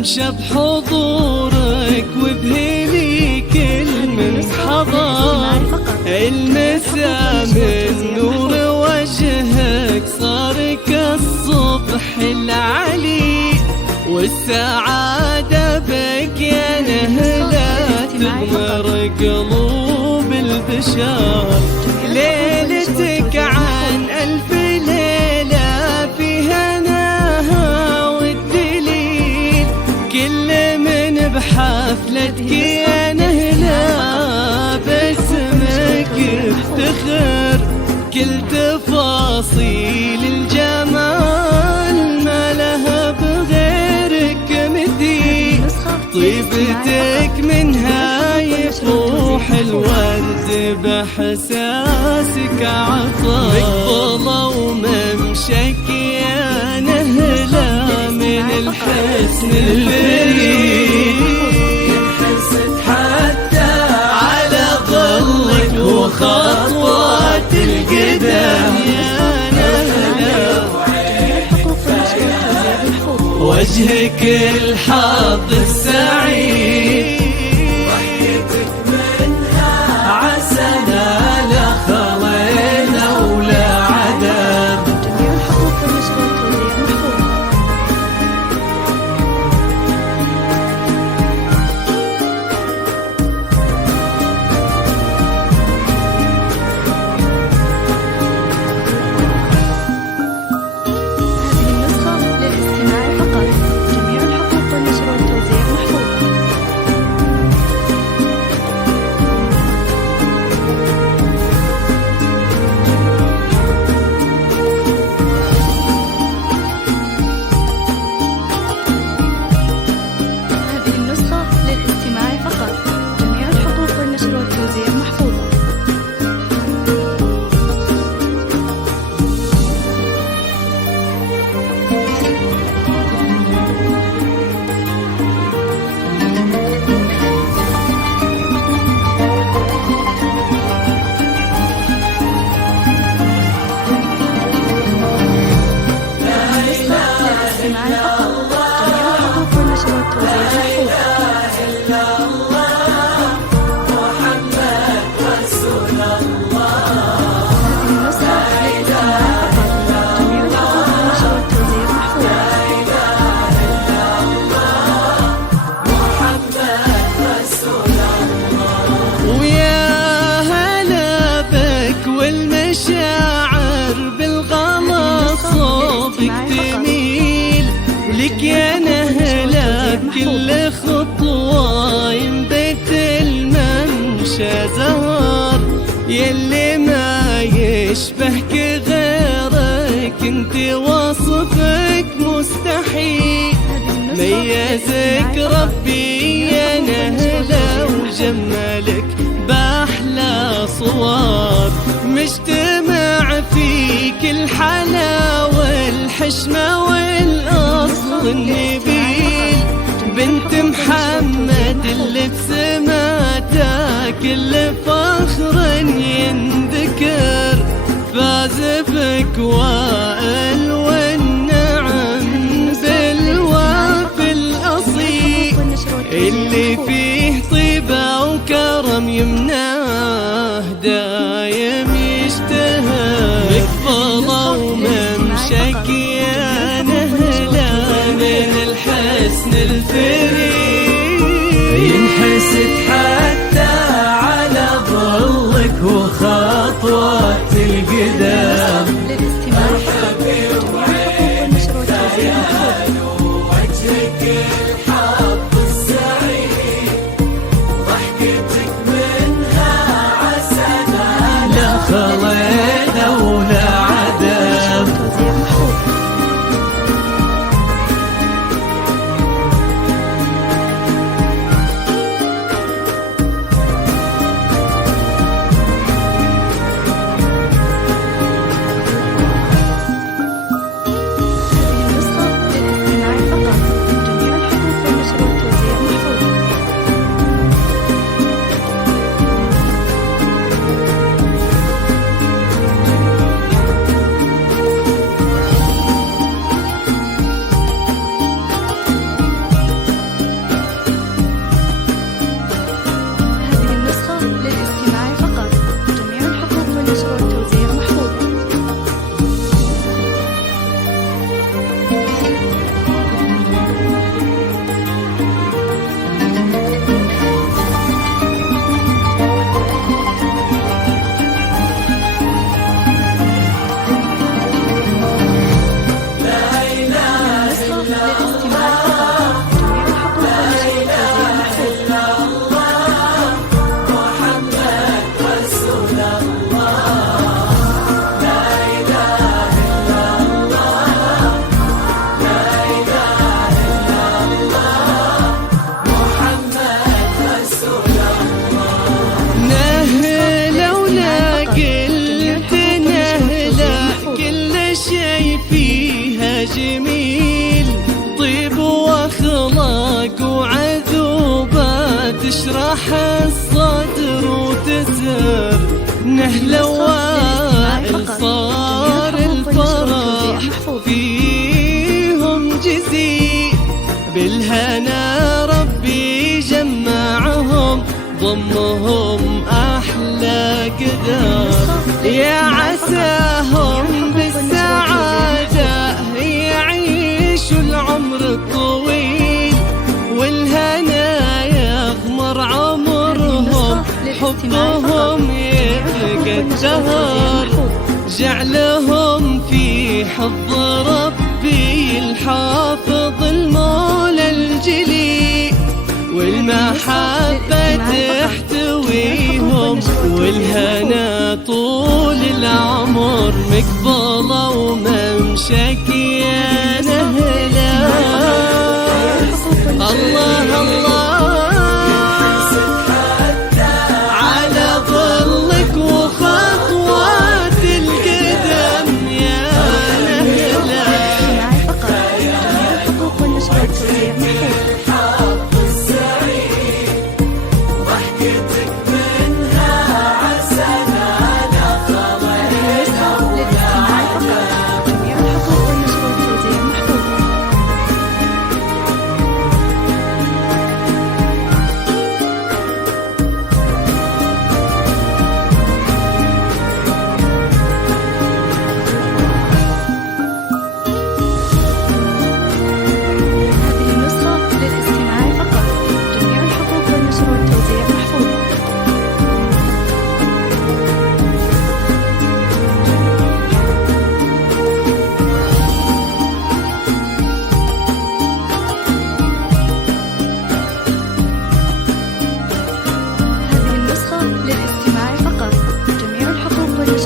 وامشى بحضورك وبهلي كل من حضر. المسا من نور وجهك صار كالصبح العلي، والسعادة بك يا نهلة تغمر قلوب البشر. ليلتك عن ألف ليلة فيها نهى والدليل، كل من بحفلتك يا نهلة باسمك افتخر. كل تفاصيل الجمال ما لها بغيرك مثيل، طيبتك منها يفوح الورد بحساسك عطر. مقبلة وممشك يا نهلة من الحسن الفريد، ينحسد حتى على ظلك وخطوات القدم يا نهلة. وجهك الحظ السعيد، ضحكتك منها عسنا لا خلينا ولا عدم. جميع الحقوق والنشر والتوزيع محفوظ. لك يا نهلة كل خطوة ينبت الممشى زهر، يلي ما يشبهك غيرك انت وصفك مستحيل. ميزك ربي يا نهلة وجملك بأحلى صور، مجتمع فيك الحلاوة والحشمة والأصل النبيل. بنت محمد اللي بسماتها كل فخر ينذكر، فاز بك وائل والنعم بالوفي الأصيل، اللي فيه طيبة وكرم يمناه دايم يشتهى. مقبلة وممشك يا نهلة من الحسن الفريد، ينحسد حتى على ظلك وخطوات القدم. وجهك الحظ السعيد، ضحكتك منها عسنا لا خلينا ولا عدم. والنشر والتوزيع محفوظة. فيها جميل، طيب واخلاق وعذوبة تشرح الصدر وتسر نهلة وائل صار الفرح فيهم جزيل، بالهنا ربي جمعهم ضمهم أحلى قدر، يا عساهم بالسعادة يعيشوا العمر الطويل، والهنا يغمر عمرهم حبهم يبقى الدهر، جعلهم في حظ ربي الحافظ المولى الجليل، والمحبة تحتويهم والهنا طول العمر مقبلة وممشك يا نهلا. الله الله على ظلك وخطوات القدم يا نهلا. الحقوق والنشر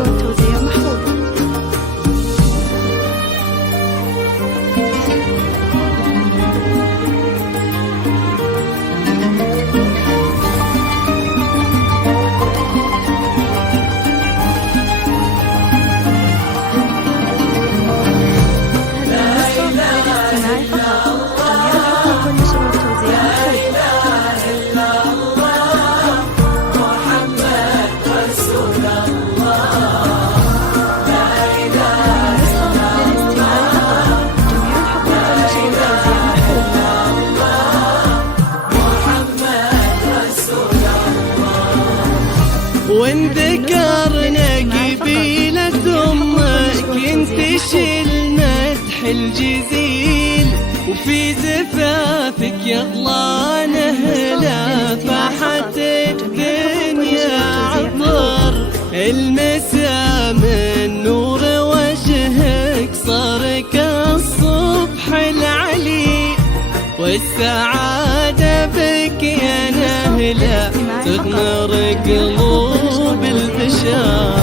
والتوزيع محفوظة. وان ذكرنا قبيلة أمك ينتشي المدح الجزيل، وفي زفافك يغلى نهلا فاحت الدنيا عطر، المسا من نور وجهك صار كالصبح العلي، والسعادة بك يا نهلا تغمر قلوب البشر،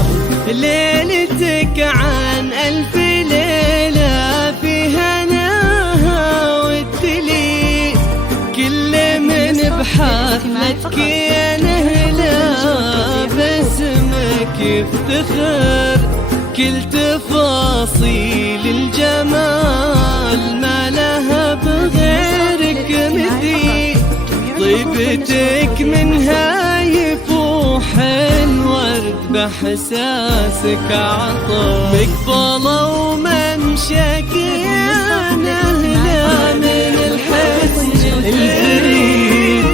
ليلتك عن ألف ليلة فيها هناها والدليل، كل من بحفلتك يا نهلا باسمك يفتخر، كل تفاصيل الجمال ما لها بغيرك مثيل، طيبتك منها يفوح الورد بحساسك عطر، مقبلة وممشك يا نهلا من الحسن الفريد،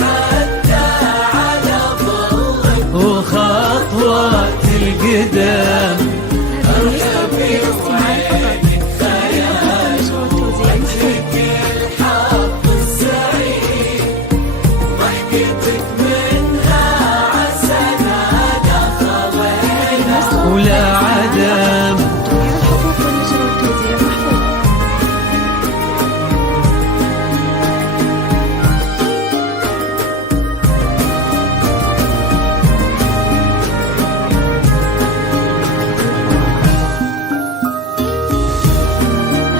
حتى على ظلك وخطوة يدام. للاستماع فقط. النشر والتوزيع محفوظ. ولا عدم. جميع الحقوق والنشر والتوزيع محفوظ.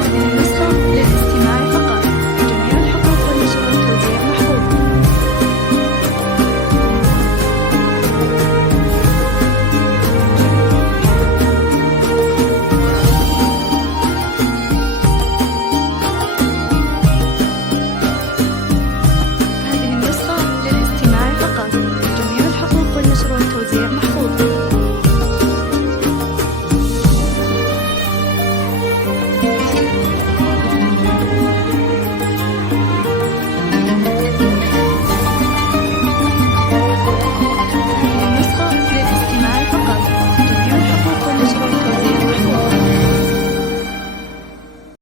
هذه النسخة للاستماع فقط. جميع الحقوق والنشر والتوزيع محفوظ. هذه النسخة للاستماع فقط. جميع الحقوق والنشر والتوزيع محفوظ.